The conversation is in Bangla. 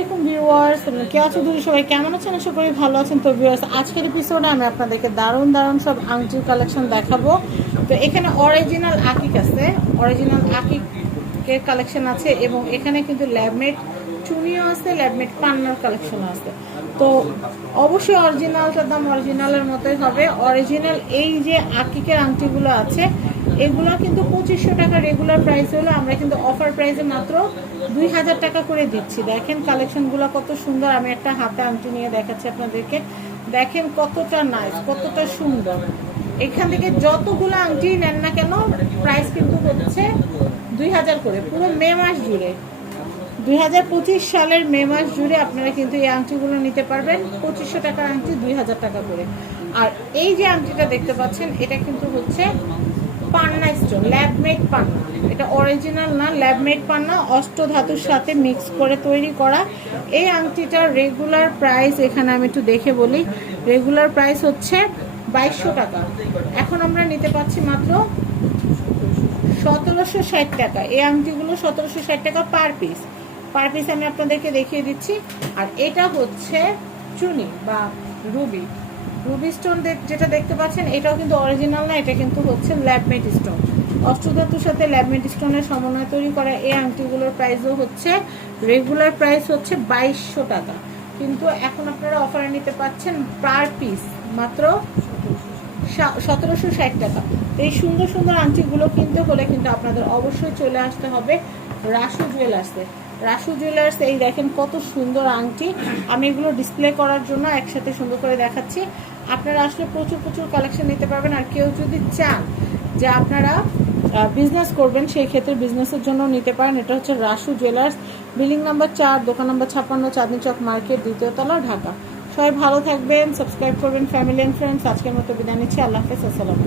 আলাইকুম ভিউয়ার্স কে আছো? দূরে সবাই কেমন আছেন? আশা করি ভালো আছেন। তো ভিউয়ার্স, আজকের এপিসোডে আমি আপনাদেরকে দারুণ দারুণ সব আংটির কালেকশন দেখাবো। তো এখানে অরিজিনাল আকিক আছে। অরিজিনাল আকিকের কালেকশন আছে এবং এখানে কিন্তু ল্যাবমেট চুনিও আছে ল্যাবমেট পান্নার কালেকশন আছে। তো অবশ্যই অরিজিনালটার দাম অরিজিনালের মতোই হবে। অরিজিনাল এই যে আকিকের আংটিগুলো আছে এগুলো কিন্তু পঁচিশশো টাকা রেগুলার প্রাইস হলো। আমরা কিন্তু অফার প্রাইসে মাত্র দুই হাজার টাকা করে দিচ্ছি। দেখেন কালেকশনগুলো কত সুন্দর। আমি একটা হাতে আংটি নিয়ে দেখাচ্ছি আপনাদেরকে। দেখেন কতটা নাইস কতটা সুন্দর। এখান থেকে যতগুলো আংটি নেন না কেন প্রাইস কিন্তু হচ্ছে দুই হাজার করে। পুরো মে মাস জুড়ে। দুই হাজার পঁচিশ সালের মে মাস জুড়ে আপনারা কিন্তু এই আংটিগুলো নিতে পারবেন। পঁচিশশো টাকার আংটি দুই হাজার টাকা করে। আর এই যে আংটিটা দেখতে পাচ্ছেন, এটা কিন্তু হচ্ছে পান্না স্টোন ল্যাবমেড পান্না। এটা অরিজিনাল না ল্যাবমেড পান্না, অষ্টধাতুর সাথে মিক্স করে তৈরি করা। এই আংটিটার রেগুলার প্রাইস এখানে আমি একটু দেখে বলি রেগুলার প্রাইস হচ্ছে বাইশশো টাকা। এখন আমরা নিতে পারছি মাত্র সতেরোশো ষাট টাকা। এই আংটিগুলো সতেরোশো ষাট টাকা পার পিস পার পিস আমি আপনাদেরকে দেখিয়ে দিচ্ছি। আর এটা হচ্ছে চুনি বা রুবি। রুবি স্টোন যেটা দেখতে পাচ্ছেন, এটাও কিন্তু অরিজিনাল না, এটা কিন্তু হচ্ছে ল্যাবমেট স্টোন অষ্টধাতুর সাথে ল্যাবমেট স্টোনের সমন্বয় তৈরি করা এই আংটিগুলোর প্রাইসও হচ্ছে রেগুলার প্রাইস হচ্ছে বাইশশো টাকা। কিন্তু এখন আপনারা অফারে নিতে পাচ্ছেন পার পিস মাত্র সতেরোশো ষাট টাকা। এই সুন্দর সুন্দর আংটিগুলো কিনতে হলে কিন্তু আপনাদের অবশ্যই চলে আসতে হবে রাসু জুয়েলার্সে রাসু জুয়েলার্স এই দেখেন কত সুন্দর আংটি। আমি এগুলো ডিসপ্লে করার জন্য একসাথে সুন্দর করে দেখাচ্ছি। আপনারা আসলে প্রচুর প্রচুর কালেকশন নিতে পারবেন। আর কেউ যদি চান যে আপনারা বিজনেস করবেন, সেই ক্ষেত্রে বিজনেসের জন্য নিতে পারেন। এটা হচ্ছে রাসু জুয়েলার্স বিল্ডিং নাম্বার চার, দোকান নাম্বার ছাপ্পান্ন, চাঁদনি চক মার্কেট, দ্বিতীয় তলা, ঢাকা। সবাই ভালো থাকবেন সাবস্ক্রাইব করবেন ফ্যামিলি অ্যান্ড ফ্রেন্ডস আজকের মতো বিদায় নিচ্ছি। আল্লাহ হাফেজ, আসসালামু